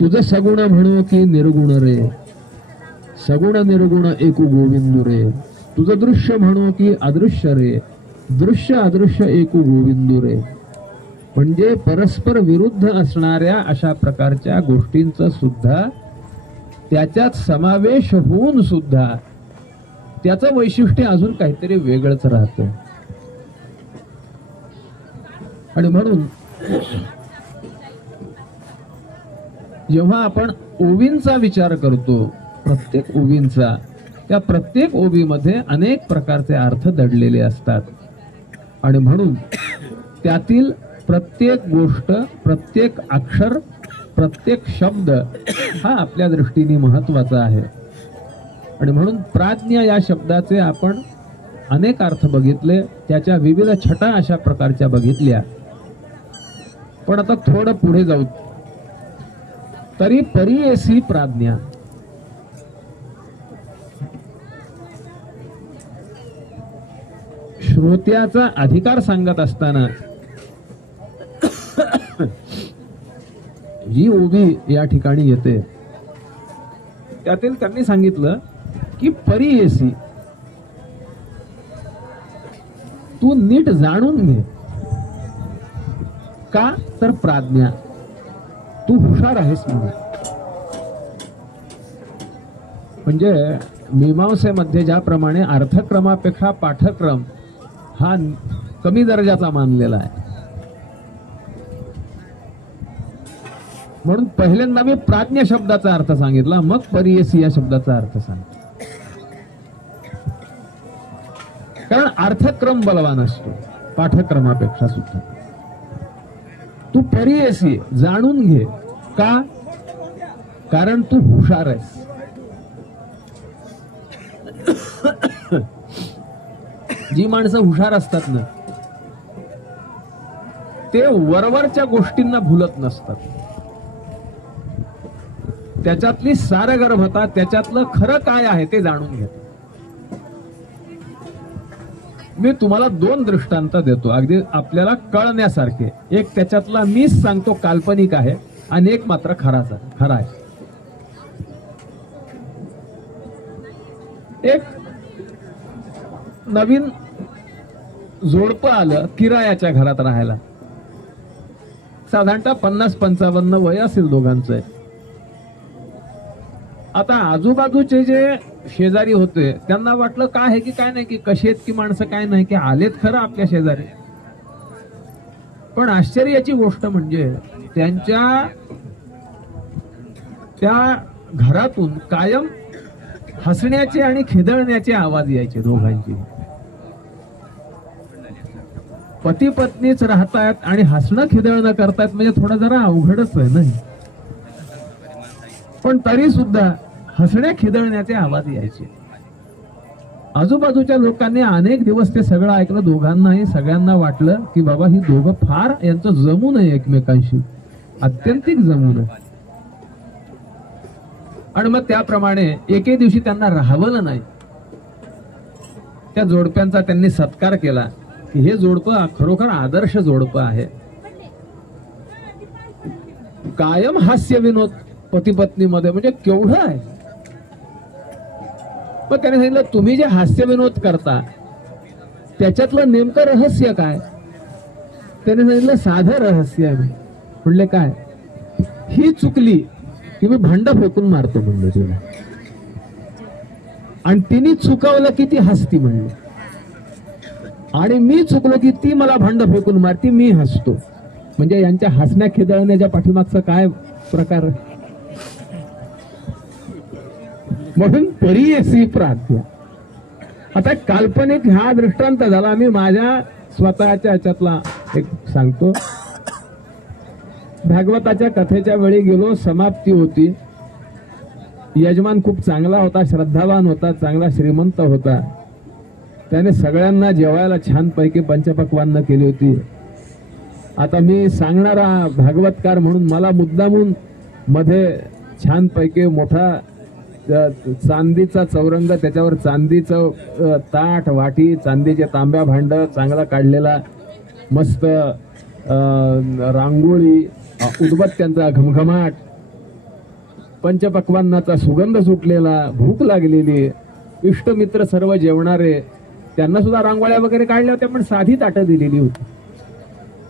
तुझं सगुण म्हणू की निर्गुण रे, सगुण निर्गुण एकू गोविंदू रे. तुझं दृश्य म्हणू की अदृश्य रे, दृश्य अदृश्य एकू गोविंदू रे. म्हणजे परस्पर विरुद्ध असणाऱ्या अशा प्रकारच्या गोष्टींचा सुद्धा त्याच्यात समावेश होऊन सुद्धा त्याचं वैशिष्ट्य अजून काहीतरी वेगळंच राहतं. आणि म्हणून जेव्हा आपण ओवींचा विचार करतो, प्रत्येक ओवींचा, त्या प्रत्येक ओवीमध्ये अनेक प्रकारचे अर्थ दडलेले असतात. आणि म्हणून त्यातील प्रत्येक गोष्ट, प्रत्येक अक्षर, प्रत्येक शब्द हा आपल्या दृष्टीने महत्वाचा आहे. आणि म्हणून प्राज्ञ या शब्दाचे आपण अनेक अर्थ बघितले, त्याच्या विविध छटा अशा प्रकारच्या बघितल्या. पण आता थोडं पुढे जाऊ. तरी परियेसी प्राज्ञा, श्रोत्याचा अधिकार सांगत असताना जी ओवी या ठिकाणी येते त्यातील त्यांनी सांगितलं की परियेसी, तू नीट जाणून घे. का तर प्राज्ञा, तू हुशार आहेस म्हणून. म्हणजे मीमांसेमध्ये ज्याप्रमाणे अर्थक्रमापेक्षा पाठक्रम हा कमी दर्जाचा मानलेला आहे, म्हणून पहिल्यांदा मी प्राज्ञ शब्दाचा अर्थ सांगितला, मग परियेसी या शब्दाचा अर्थ सांगितला. कारण अर्थक्रम बलवान असतो पाठक्रमापेक्षा सुद्धा. तू परियेसी, जाणून घे. का? कारण तू हुशार आहेस. जी माणसं हुशार असतात ना, ते वरवरच्या गोष्टींना भुलत नसतात. त्याच्यातली सारगर्भता, त्याच्यातलं खरं काय आहे ते जाणून घेतात. मी तुम्हाला दोन दृष्टांत देतो अगदी आपल्याला कळण्यासारखे. एक त्याच्यातला मीच सांगतो काल्पनिक आहे, आणि एक मात्र खरा आहे. एक नवीन जोडपं आलं किरायाच्या घरात राहायला. साधारणतः 50-55 वय असेल दोघांचं. आता आजूबाजूचे जे शेजारी होते त्यांना वाटलं काय आहे की काय नाही, की कशी आहेत की माणसं, काय नाही, की आलेत खरं आपल्या शेजारी. पण आश्चर्याची गोष्ट म्हणजे त्यांच्या त्या घरातून कायम हसण्याचे आणि खिदळण्याचे आवाज यायचे दोघांचे. पती पत्नीच राहतायत आणि हसणं खिदळणं करतायत म्हणजे थोडं जरा अवघडच आहे नाही. पण तरी सुद्धा हसण्या खिदळण्याचे आवाज यायचे. आजूबाजूच्या लोकांनी अनेक दिवस ते सगळं ऐकलं. दोघांनाही सगळ्यांना वाटलं की बाबा ही दोघं फार यांचं जमून आहे एकमेकांशी, अत्यंतिक जमून आहे. आणि मग त्याप्रमाणे एके दिवशी त्यांना राहवलं नाही. त्या जोडप्यांचा त्यांनी सत्कार केला की हे जोडपं खरोखर आदर्श जोडपं आहे. कायम हास्य विनोद पती पत्नीमध्ये म्हणजे केवढं आहे. मग त्याने सांगितलं तुम्ही जे हास्य विनोद करता त्याच्यातलं नेमकं रहस्य काय? त्याने सांगितलं साधं रहस्य आहे. म्हणले काय? ही चुकली की मी भांड फेकून मारतो म्हणलं तिला, आणि तिने चुकवलं की ती हसती म्हणली, आणि मी चुकलो की ती मला भांड फेकून मारती, मी हसतो. म्हणजे यांच्या हसण्या खिदळण्याच्या पाठीमागचा काय प्रकार? म्हणून परियेसी प्राज्ञा. आता काल्पनिक हा दृष्टांत झाला. मी माझ्या स्वतःच्या ह्याच्यातला एक सांगतो. भागवताच्या कथेच्या वेळी गेलो, समाप्ती होती. यजमान खूप चांगला होता, श्रद्धावान होता, चांगला श्रीमंत होता. त्याने सगळ्यांना जेवायला छानपैकी पंचपक्वान्न केली होती. आता मी सांगणारा भागवतकार म्हणून मला मुद्दामून मध्ये छानपैकी मोठा चांदीचा चौरंग, त्याच्यावर चांदीचं ताट वाटी, चांदीचे तांब्या भांड चांगला काढलेला, मस्त रांगोळी, उदबत्त्यांचा घमघमाट, पंचपक्वान्नाचा सुगंध सुटलेला, भूक लागलेली, इष्टमित्र सर्व जेवणारे, त्यांना सुद्धा रांगोळ्या वगैरे काढल्या होत्या, पण साधी ताटं दिलेली होती.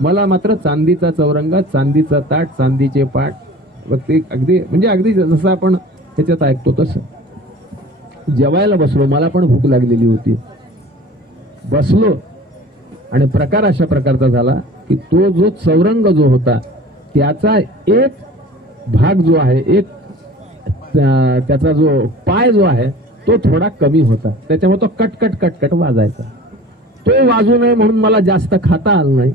मला मात्र चांदीचा चौरंगा, चांदीचा ताट, चांदीचे पाट, अगदी म्हणजे अगदी जसं आपण ह्याच्यात ऐकतो तसं जेवायला बसलो. मला पण भूक लागलेली होती. बसलो आणि प्रकार अशा प्रकारचा झाला की तो जो चौरंग जो होता त्याचा एक भाग जो आहे, एक त्याचा जो पाय जो आहे तो थोडा कमी होता. त्याच्यामुळे तो कटकट कटकट वाजायचा. तो वाजू नये म्हणून मला जास्त खाता आलं नाही.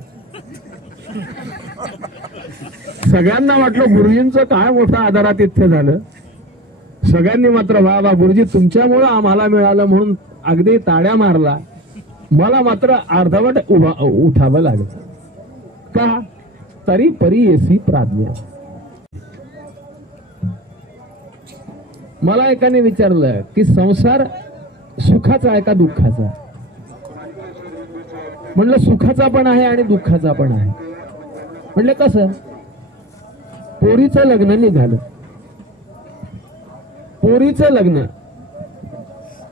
सगळ्यांना वाटलं गुरुजींचं काय मोठं आदरातिथ्य झालं. सगळ्यांनी मात्र वा वा गुरुजी तुमच्यामुळं आम्हाला मिळालं म्हणून अगदी ताड्या मारला. मला मात्र अर्धवट उठावं लागलं. का? तरी परी येसी प्राज्ञा. मला एकाने विचारलं की संसार सुखाचा आहे का दुःखाचा? म्हणलं सुखाचा पण आहे आणि दुःखाचा पण आहे. म्हणले कसं? पोरीचं लग्न निघालं. पोरीचं लग्न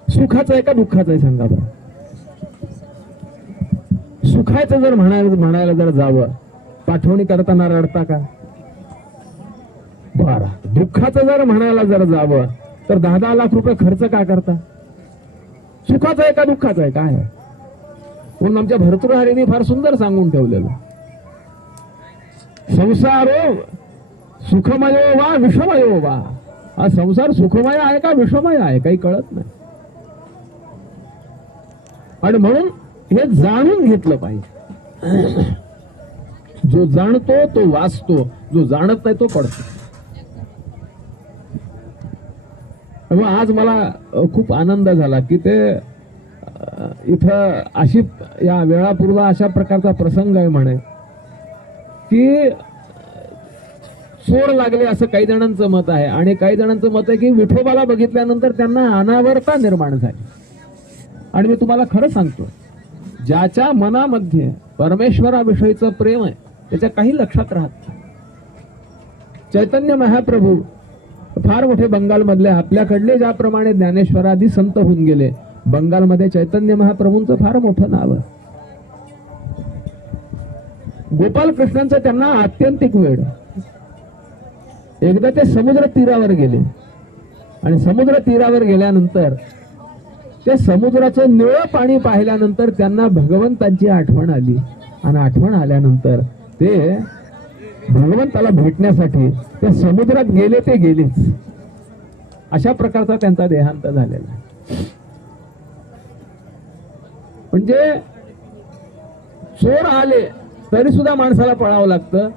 सुखाचं आहे का दुःखाचं आहे सांगा बरं? सुखाचं जर म्हणायला जर जावं, पाठवणी करताना रडता का? बरं. दुःखाचं जर म्हणायला जर जावं तर 10-10 लाख रुपये खर्च का करता? सुखाचं आहे का दुःखाचं आहे? काय आहे? म्हणून आमच्या भर्तृहरीने फार सुंदर सांगून ठेवलेलं, संसारो सुखमयो वा विषमयो वा. हा संसार सुखमय आहे का विषमय आहे काही कळत नाही. आणि म्हणून हे जाणून घेतलं पाहिजे. जो जाणतो तो वाचतो, जो जाणत नाही तो पडतो. आज मला खूप आनंद झाला की ते इथं अशी या वेळापूर्वा अशा प्रकारचा प्रसंग आहे म्हणे की चोर लागले असं काही जणांचं मत आहे. आणि काही जणांचं मत आहे की विठोबाला बघितल्यानंतर त्यांना अनावरता निर्माण झाली. आणि मी तुम्हाला खरं सांगतो, ज्याच्या मनामध्ये परमेश्वराविषयीचं प्रेम आहे त्याच्या काही लक्षात राहत. चैतन्य महाप्रभू फार मोठे बंगालमधले, आपल्याकडले ज्याप्रमाणे ज्ञानेश्वरादी संत होऊन गेले, बंगालमध्ये चैतन्य महाप्रभूंचं फार मोठं नाव आहे. गोपाल कृष्णांचं त्यांना आत्यंतिक वेळ. एकदा ते समुद्र तीरावर गेले आणि समुद्र तीरावर गेल्यानंतर त्या समुद्राचं निळं पाणी पाहिल्यानंतर त्यांना भगवंतांची आठवण आली. आणि आठवण आल्यानंतर ते भगवंताला भेटण्यासाठी त्या समुद्रात गेले. ते गेलेच. अशा प्रकारचा त्यांचा देहांत झालेला. म्हणजे चोर आले तरी सुद्धा माणसाला पळावं लागतं,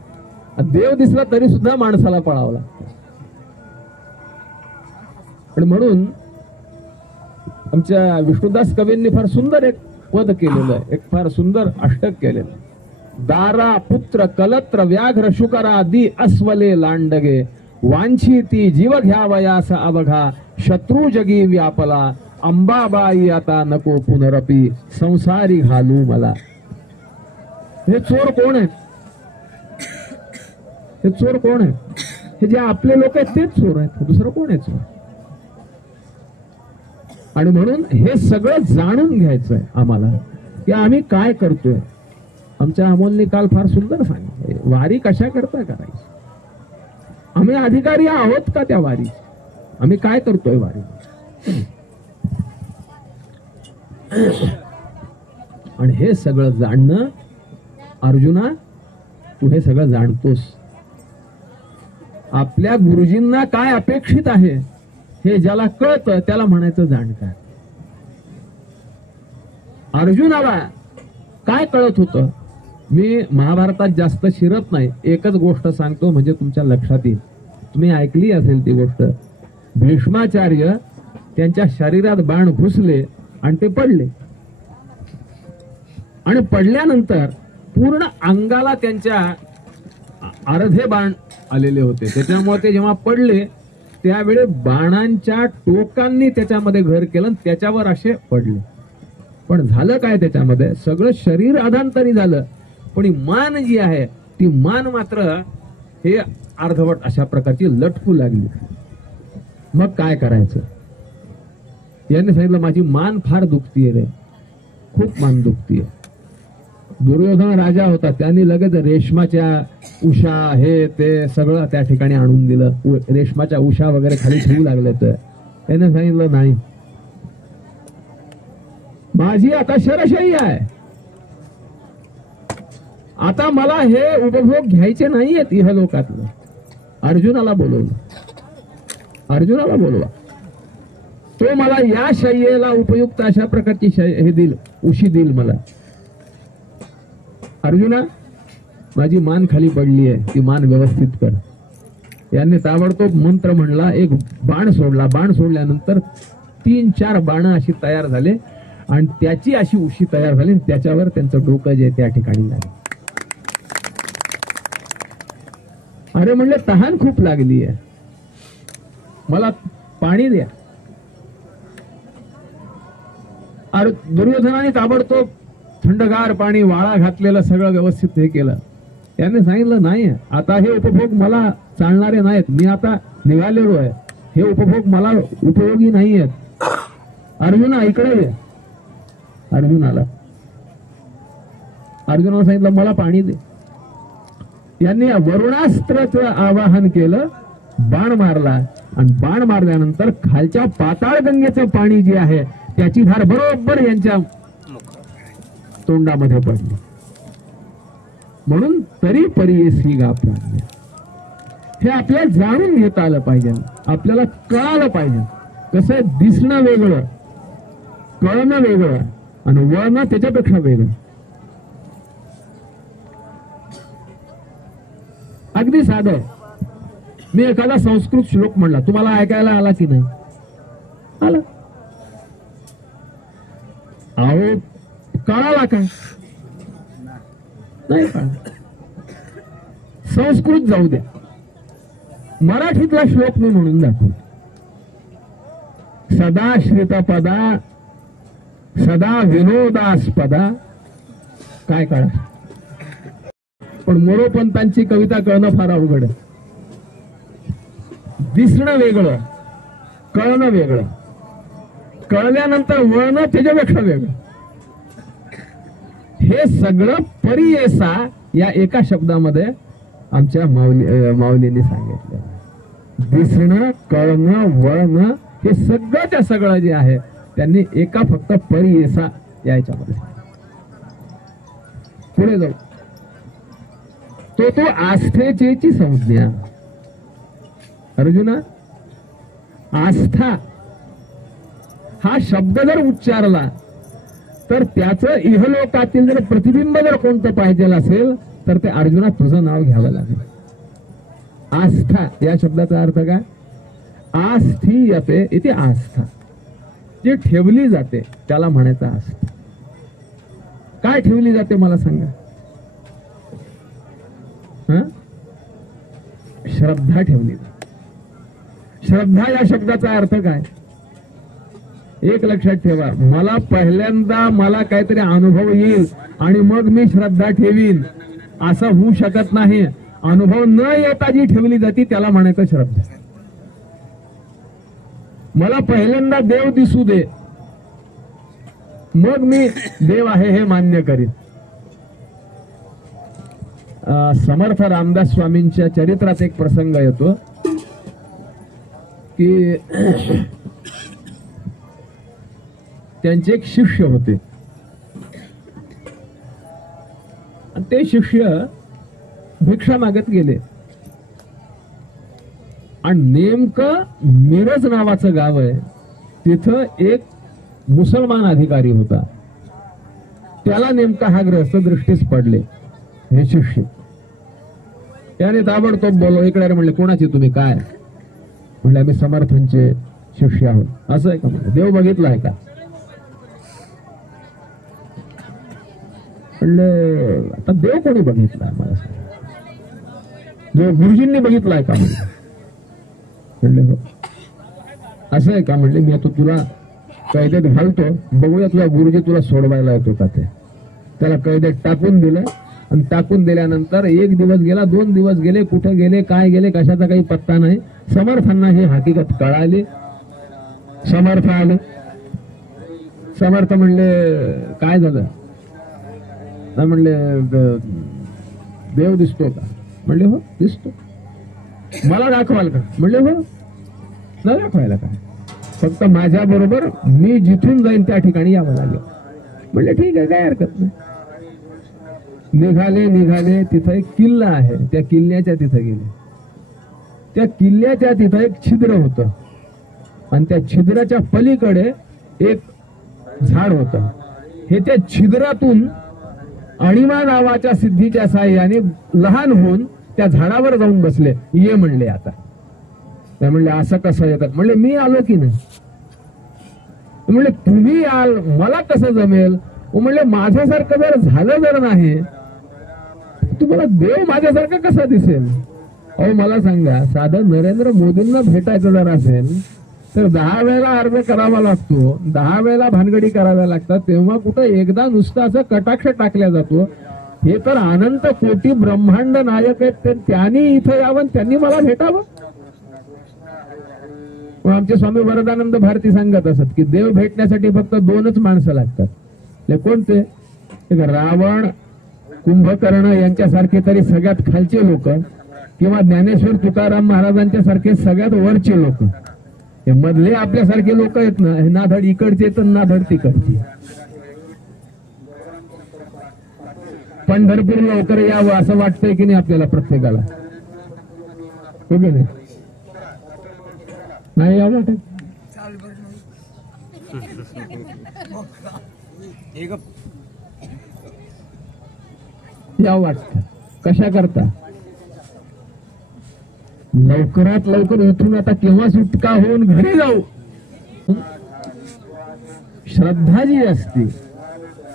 देव दिसला तरी सुद्धा माणसाला पळावं लागतं. आणि म्हणून आमच्या विष्णुदास कवींनी फार सुंदर एक पद केलेलं आहे, एक फार सुंदर अष्टक केलेलं. दारा पुत्र कलत्र व्याघ्र शुकरा दी अस्वले लांडगे वांछिती जीव घ्यावयास अवघा शत्रू जगी व्यापला अंबाबाई आता नको पुनरपी संसारी घालू मला. हे चोर कोण आहेत? हे चोर कोण आहेत? हे जे आपले लोक आहेत तेच चोर आहेत. दुसरं कोण आहे चोर? आणि म्हणून हे सगळं जाणून घ्यायचंय आम्हाला की आम्ही काय करतोय. आमच्या अमोलने काल फार सुंदर सांगितलं, वारी कशा करता करायची. आम्ही अधिकारी आहोत का त्या वारी? आम्ही काय करतोय वारी? आणि हे सगळं जाणणं, अर्जुना तू हे सगळं जाणतोस. आपल्या गुरुजींना काय अपेक्षित आहे हे ज्याला कळतं त्याला म्हणायचं जाणकार. अर्जुनाला काय कळत होतं? मी महाभारतात जास्त शिरत नाही, एकच गोष्ट सांगतो म्हणजे तुमच्या लक्षात येईल. तुम्ही ऐकली असेल ती गोष्ट. भीष्माचार्य त्यांच्या शरीरात बाण घुसले आणि ते पडले. आणि पडल्यानंतर पूर्ण अंगाला त्यांच्या अर्धे बाण आलेले होते. त्याच्यामुळे ते जेव्हा पडले त्यावेळी बाणांच्या टोकांनी त्याच्यामध्ये घर केलं, त्याच्यावर असे पडले. पण झालं काय? त्याच्यामध्ये सगळं शरीर अधांतरी झालं, पण मान जी आहे ती मान मात्र हे अर्धवट अशा प्रकारची लटकू लागली. मग काय करायचं? यांनी सांगितलं माझी मान फार दुखतीये रे, खूप मान दुखतीये. दुर्योधन राजा होता, त्यांनी लगेच रेशमाच्या उषा हे ते सगळं त्या ठिकाणी आणून दिलं. रेशमाच्या उषा वगैरे खाली ठेवू लागले. तर त्याने सांगितलं नाही, माझी आता शरशाई आहे, आता मला हे उपभोग घ्यायचे नाहीयेत इहलोकातलं. अर्जुनाला बोलवलं, अर्जुनाला बोलवा, तो मला या शय्येला उपयुक्त अशा प्रकारची हे दिल, उशी दिल मला. अर्जुना, माझी मान खाली पडली आहे, ती मान व्यवस्थित कर. यांनी ताबडतोब मंत्र म्हणला, एक बाण सोडला. बाण सोडल्यानंतर 3-4 बाण अशी तयार झाले आणि त्याची अशी उशी तयार झाली. त्याच्यावर त्यांचं डोकं जे त्या ठिकाणी लागलं. अरे म्हणले, तहान खूप लागली आहे, मला पाणी द्या. अरे दुर्योधनाने ताबडतोब थंडगार पाणी, वाळा घातलेलं सगळं व्यवस्थित हे केलं. त्याने सांगितलं नाही, आता हे उपभोग मला चालणारे नाहीत, मी आता निघालेलो आहे, हे उपभोग मला उपयोगी नाही आहेत. अर्जुना इकडे ये. अर्जुन आला. अर्जुनाला सांगितलं मला पाणी दे. यांनी वरुणास्त्राचं आवाहन केलं, बाण मारला आणि बाण मारल्यानंतर खालच्या पाताळ गंगेचं पाणी जे आहे त्याची धार बरोबर यांच्या तोंडामध्ये पडली. म्हणून तरी परियेसी गा प्राज्ञा, हे आपल्याला जाणून घेता आलं पाहिजे, आपल्याला कळालं पाहिजे. कसं दिसणं वेगळं, कळणं वेगळं आणि वळणं त्याच्यापेक्षा वेगळं. अगदी साधं, मी एखादा संस्कृत श्लोक म्हणला, तुम्हाला ऐकायला आला की नाही? आला. अहो कळाला काय? नाही कळा. संस्कृत जाऊ द्या, मराठीतला श्लोक मी म्हणून दाखवतो. सदा श्रितपदा सदा विनोदास्पदा. काय कळा? पण मोरोपंतांची कविता कळणं फार अवघड आहे. दिसणं वेगळं, कळणं वेगळं, कळल्यानंतर वळणं त्याच्यापेक्षा वेगळं. हे सगळं परियेसा या एका शब्दामध्ये आमच्या माऊलींनी सांगितलं. दिसणं, कळणं, वळणं हे सगळं सगळं जे आहे त्यांनी एका फक्त परियेसा याच्यामध्ये. पुढे जाऊ. तो आस्थेची संज्ञा. अर्जुना, आस्था हा शब्द जर उच्चारला तर त्याचं इहलोकातील जर प्रतिबिंब जर कोणतं पाहिजे असेल तर ते अर्जुना तुझं नाव घ्यावं लागेल. आस्था या शब्दाचा अर्थ काय? आस्थीयते इथे आस्था, जी ठेवली जाते त्याला म्हणायचं आस्था. काय ठेवली जाते मला सांगा? श्रद्धा ठेवली जाते. श्रद्धा या शब्दाचा अर्थ काय? एक लक्षात ठेवा, मला पहिल्यांदा मला काहीतरी अनुभव येईल आणि मग मी श्रद्धा ठेवीन असं होऊ शकत नाही. अनुभव न येता जी ठेवली जाते त्याला म्हणायचं श्रद्धा. मला पहिल्यांदा देव दिसू दे, मग मी देव आहे हे मान्य करीन. समर्थ रामदास स्वामींच्या चरित्रात एक प्रसंग येतो की त्यांचे एक शिष्य होते. ते शिष्य भिक्षा मागत गेले आणि नेमकं मिरज नावाचं गाव आहे, तिथं एक मुसलमान अधिकारी होता. त्याला नेमका हा ग्रहस्थ दृष्टीस पडले. हे शिष्य त्याने ताबडतोब बोलव, इकडे म्हणले, कोणाचे तुम्ही? काय म्हणले? आम्ही समर्थांचे शिष्य आहोत. असं आहे का? म्हणजे देव बघितलाय का? म्हणले आता देव कोणी बघितलाय मला सांग. देव गुरुजींनी बघितलाय का? म्हणले हो. असं आहे का? म्हणले मी आता तुला कैदेत घालतो, बघूया तुला गुरुजी तुला सोडवायला येतो का ते. त्याला कैदेत टाकून दिलं आणि टाकून दिल्यानंतर 1 दिवस गेला, 2 दिवस गेले, कुठे गेले, काय गेले, कशाचा काही पत्ता नाही. समर्थांना ही हकीकत कळाली. समर्थ आले. समर्थ म्हणले काय झालं? म्हणले देव दिसतो का? म्हणले हो दिसतो. मला दाखवाल का? म्हणले हो. न दाखवायला काय, फक्त माझ्या बरोबर मी जिथून जाईन त्या ठिकाणी यावं लागेल. म्हणले ठीक आहे, काय हरकत नाही. निघाले. तिथं एक किल्ला आहे, त्या किल्ल्याच्या तिथं गेले. त्या किल्ल्याच्या तिथं एक छिद्र होतं आणि त्या छिद्राच्या पलीकडे एक झाड होतं. हे त्या छिद्रातून अणिमा नावाच्या सिद्धीच्या साह्याने लहान होऊन त्या झाडावर जाऊन बसले. ये म्हणले आता. त्या म्हणले असं कसं येतात? म्हणले मी आलो की नाही. म्हणले तुम्ही याल, मला कसं जमेल? म्हणले माझ्यासारखं जर झालं जर नाही, तुम्हाला देव माझ्यासारखं कसा दिसेल? अहो मला सांगा, साधं नरेंद्र मोदींना भेटायचं जर असेल तर 10 वेळेला अर्ज करावा लागतो, 10 वेळेला भानगडी कराव्या लागतात. तेव्हा कुठं एकदा नुसतं असं कटाक्ष टाकल्या जातो. हे तर अनंत कोटी ब्रह्मांड नायक आहेत, त्यांनी इथं यावं, त्यांनी मला भेटावं. आमचे स्वामी वरदानंद भारती सांगत असत की देव भेटण्यासाठी फक्त 2च माणसं लागतात. ते कोणते? एक रावण, कुंभकर्ण यांच्यासारखे तरी सगळ्यात खालचे लोक, किंवा ज्ञानेश्वर तुकाराम महाराजांच्या सारखे सगळ्यात वरचे लोक. हे मधले आपल्यासारखे लोक आहेत ना, हे ना धड इकडचे तर ना धड तिकडचे. पंढरपूर लवकर यावं असं वाटतंय की नाही आपल्याला प्रत्येकाला? हो की नाही? नाही यावं वाटत. यावं वाटत. कशा करता? लवकरात लवकर इथून आता केव्हा सुटका होऊन घरी जाऊ. श्रद्धा जी असते,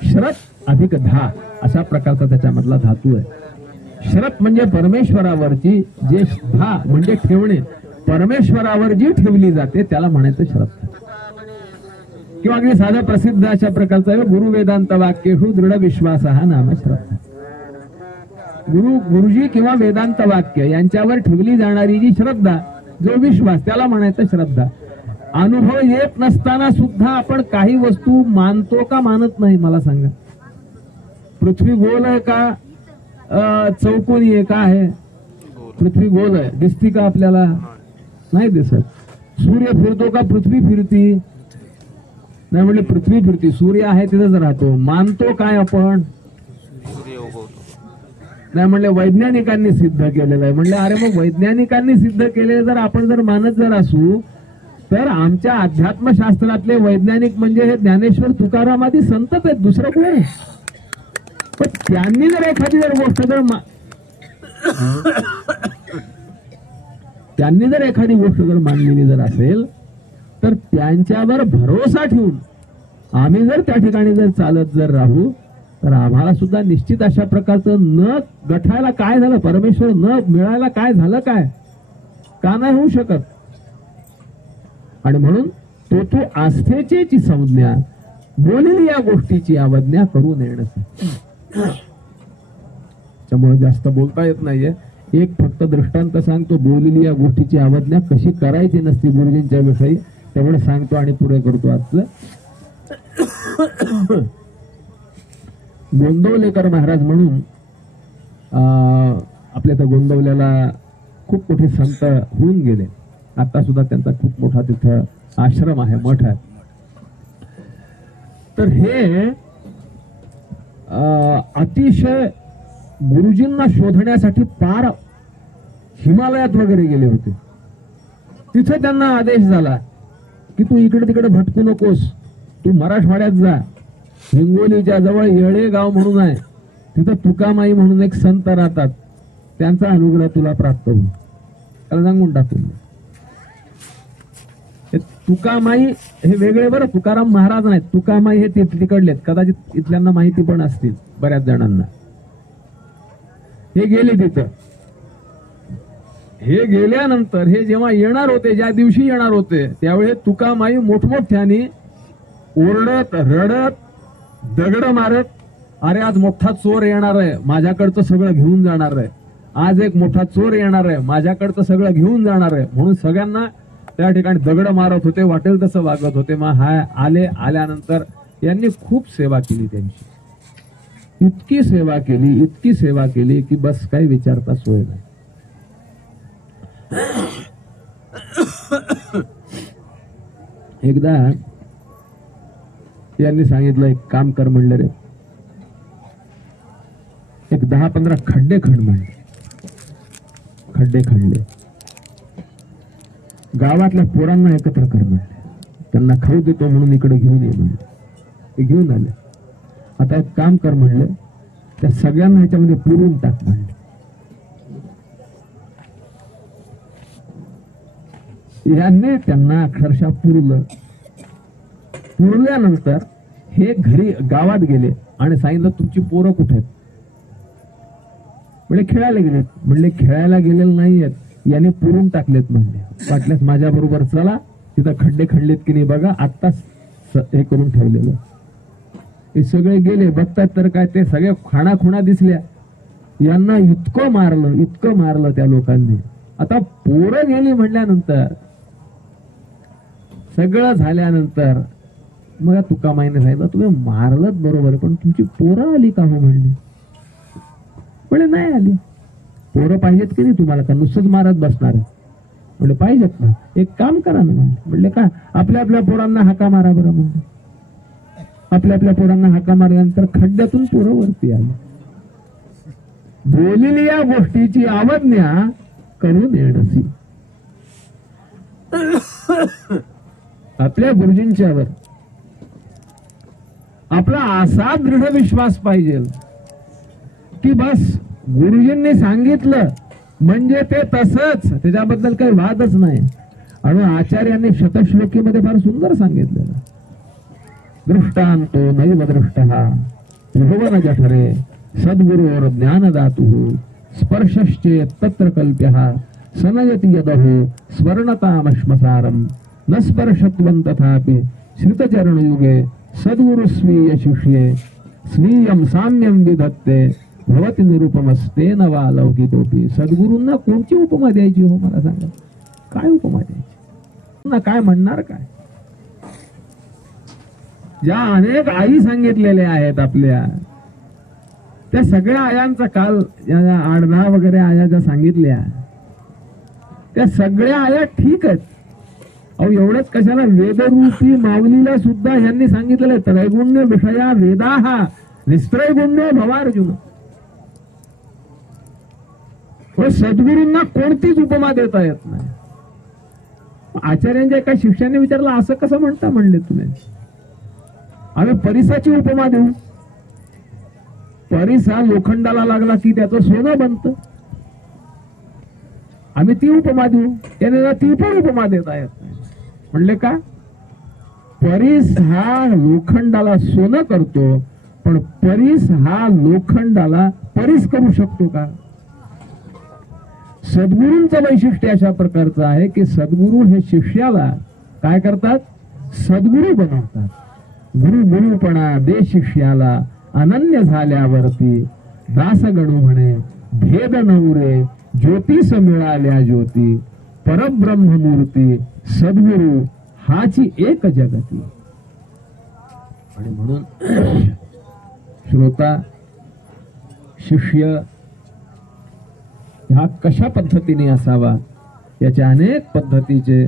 श्रत अधिक धा अशा प्रकारचा त्याच्यामधला धातू आहे. श्रत म्हणजे परमेश्वरावरची, जे धा म्हणजे ठेवणे, परमेश्वरावर जी ठेवली जाते त्याला म्हणायचं श्रद्धा. किंवा अगदी साधा प्रसिद्ध अशा प्रकारचा आहे, गुरु वेदांत वाक्येषु दृढ विश्वास हा नाम श्रद्धा. गुरुजी किंवा वेदांत वाक्य यांच्यावर ठेवली जाणारी जी श्रद्धा, जो विश्वास, त्याला म्हणायचं श्रद्धा. अनुभव येत नसताना सुद्धा आपण काही वस्तू मानतो का मानत नाही? मला सांगा. पृथ्वी गोल आहे का चौकोनी आहे? का आहे? पृथ्वी गोल आहे, दिसती का आपल्याला? नाही दिसत. सूर्य फिरतो का पृथ्वी फिरती? नाही. म्हणजे पृथ्वी फिरती, सूर्य आहे तिथेच राहतो. मानतो काय आपण? नाही. म्हणले वैज्ञानिकांनी सिद्ध केलेलं आहे. म्हणले अरे मग वैज्ञानिकांनी सिद्ध केलेलं जर आपण जर मानत जर असू, तर आमच्या अध्यात्मशास्त्रातले वैज्ञानिक म्हणजे हे ज्ञानेश्वर तुकाराम आदी संतच आहेत, दुसरं कोण आहे? पण त्यांनी जर एखादी जर गोष्ट जर त्यांनी जर एखादी गोष्ट जर मानलेली जर असेल, तर त्यांच्यावर भरोसा ठेवून आम्ही जर त्या ठिकाणी जर चालत जर राहू, तर आम्हाला सुद्धा निश्चित अशा प्रकारचं न गठायला काय झालं, परमेश्वर न मिळायला काय झालं, काय का नाही होऊ शकत. आणि म्हणून तो आस्थेची संज्ञा, बोलेली या गोष्टीची अवज्ञा करू नये. त्यामुळे जास्त बोलता येत नाहीये. एक फक्त दृष्टांत सांगतो, बोलेली या गोष्टीची अवज्ञा कशी करायची नसती गुरुजींच्या विषयी, तेवढं सांगतो आणि पुरे करतो. आजचं गोंदवलेकर महाराज म्हणून आपल्या त्या गोंदवल्याला खूप मोठे संत होऊन गेले. आता सुद्धा त्यांचा खूप मोठा तिथं आश्रम आहे, मठ आहे. तर हे अतिशय गुरुजींना शोधण्यासाठी पार हिमालयात वगैरे गेले होते. तिथे त्यांना आदेश झाला की तू इकडे तिकडे भटकू नकोस, तू मराठवाड्यात जा. हिंगोलीच्या जवळ येळेगाव म्हणून आहे, तिथं तुकामाई म्हणून एक संत राहतात, त्यांचा अनुग्रह तुला प्राप्त होईल. त्याला सांगून टाकून. तुकामाई हे वेगळे बरं, तुकाराम महाराज नाहीत. तुकामाई हे तिकडलेत, कदाचित इथल्यांना माहिती पण असतील बऱ्याच जणांना. हे गेले तिथं. हे गेल्यानंतर हे जेव्हा येणार होते, ज्या दिवशी येणार होते, त्यावेळी तुकामाई मोठमोठ्याने ओरडत रडत दगड मारत अरे आज मोठा चोर येणार आहे, माझ्याकडचं सगळं घेऊन जाणार आहे, आज एक मोठा चोर येणार आहे, माझ्याकडचं सगळं घेऊन जाणार आहे, म्हणून सगळ्यांना त्या ठिकाणी दगड मारत होते, वाटेल तसं वागत होते. मग आल्यानंतर यांनी खूप सेवा केली त्यांची, इतकी सेवा केली की बस काही विचारता सोय नाही. एकदा यांनी सांगितलं, एक काम कर म्हणले रे, एक 10-15 खड्डे खणले, गावातल्या पोरांना एकत्र कर म्हणले, त्यांना खाऊ देतो म्हणून इकडे घेऊन ये म्हणले. ते घेऊन आले. आता एक काम कर म्हणले, त्या सगळ्यांना ह्याच्यामध्ये पुरून टाक म्हणले. यांनी त्यांना अक्षरशः पुरल्यानंतर हे घरी गावात गेले आणि सांगितलं, तुमची पोरं कुठे आहेत? म्हणजे खेळायला गेलेत. म्हणले खेळायला गेलेले नाहीयेत, यांनी पुरून टाकलेत म्हणले. वाटल्यास माझ्या बरोबर चला, तिथं खड्डे खणलेत की नाही बघा, आत्ताच हे करून ठेवलेलं. हे सगळे गेले, बघतात तर काय ते सगळे खाणाखुणा दिसल्या. यांना इतकं मारलं त्या लोकांनी. आता पोरं गेली म्हणल्यानंतर, सगळं झाल्यानंतर मग तुका माहिती सांगितलं, तुम्ही मारलत बरोबर, पण तुमची पोरं आली का हो म्हणले. म्हणजे नाही आली. पोरं पाहिजेत की नाही तुम्हाला, का नुसतंच मारत बसणार आहे? म्हणजे पाहिजेत ना, एक काम करा ना म्हणले. का आपल्या पोरांना हाका मारा बरं म्हणले. आपल्या पोरांना हाका मारल्यानंतर खड्ड्यातून पोरं वरती आली. बोलिली या गोष्टीची अवज्ञा करून येणसी. आपल्या गुरुजींच्यावर आपला असा दृढ विश्वास पाहिजे की बस गुरुजींनी सांगितलं म्हणजे ते तसंच, त्याच्याबद्दल काही वादच नाही. आणि आचार्यांनी शतश्लोकीमध्ये फार सुंदर सांगितलेलं, दृष्टांतो नैव दृष्टः त्रिभुवन जठरे सद्गुरोर ज्ञानदातुः स्पर्शश्चेत तत्र कल्प्यः सनयति यदहो स्वर्णतामश्मसारम् न स्पर्शत्वं तथापि श्रितचरणयुगे सद्गुरु स्वीय शिष्ये स्वीयं साम्यं विधत्ते भवति निरुपमस्तेन वा लौकिकोपी. सद्गुरूंना कोणती उपमा द्यायची हो, मला सांगा. काय उपमा द्यायची? ना काय म्हणणार काय? ज्या अनेक आई सांगितलेल्या आहेत आपल्या, त्या सगळ्या आयांचा काल आडदा वगैरे आया ज्या सांगितल्या, त्या सगळ्या आया ठीक आहेत. अहो एवढंच कशाला, वेदरूपी माऊलीला सुद्धा यांनी सांगितलेलं आहे, त्रैगुण्य विषया वेदाहा निस्त्रैगुण्य भवार्जुन. सद्गुरूंना कोणतीच उपमा देता येत नाही. आचार्यांच्या एका शिष्याने विचारलं, असं कसं म्हणता म्हणले तुम्ही? आम्ही परिसाची उपमा देऊ. परिस हा लोखंडाला लागला की त्याचं सोनं बनतं. आम्ही ती उपमा देऊ, त्याने ती पण उपमा देता येत नाही. म्हणले का? परिस हा लोखंडाला सोनं करतो, पण परिस हा लोखंडाला परिस करू शकतो का? सद्गुरूंचं वैशिष्ट्य अशा प्रकारचं आहे की सद्गुरू हे शिष्याला काय करतात? सद्गुरू बनवतात. गुरुपणा दे शिष्याला अनन्य झाल्यावरती दासगणू म्हणे भेद नवरे ज्योतिष मिळाल्या ज्योती परब्रह्ममूर्ती सद्गुरू हाची एक जगती. आणि म्हणून श्रोता शिष्य हा कशा पद्धतीने असावा, याच्या अनेक पद्धतीचे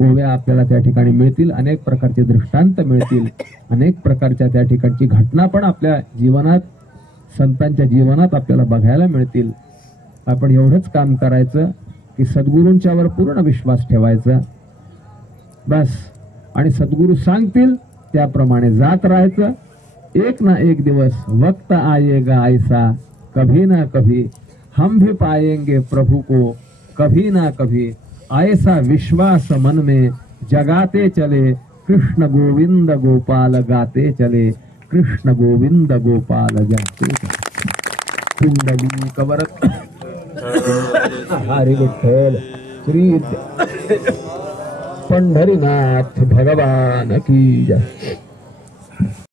ओव्या आपल्याला त्या ठिकाणी मिळतील, अनेक प्रकारचे दृष्टांत मिळतील, अनेक प्रकारच्या त्या ठिकाणची घटना पण आपल्या जीवनात, संतांच्या जीवनात आपल्याला बघायला मिळतील. आपण एवढंच काम करायचं की सद्गुरूंच्यावर पूर्ण विश्वास ठेवायचा बस, आणि सद्गुरू सांगतील त्याप्रमाणे जात राहायचं. एक ना एक दिवस वक्त आएगा ऐसा कभी ना कभी हम भी पाएंगे प्रभु को कभी ना कभी. ऐसा विश्वास मन में जगाते चले कृष्ण गोविंद गोपाल गाते चले कृष्ण गोविंद गोपाल गाते कुंडली कवरत हरि विठ्ठल श्री पंढरीनाथ भगवान की जय.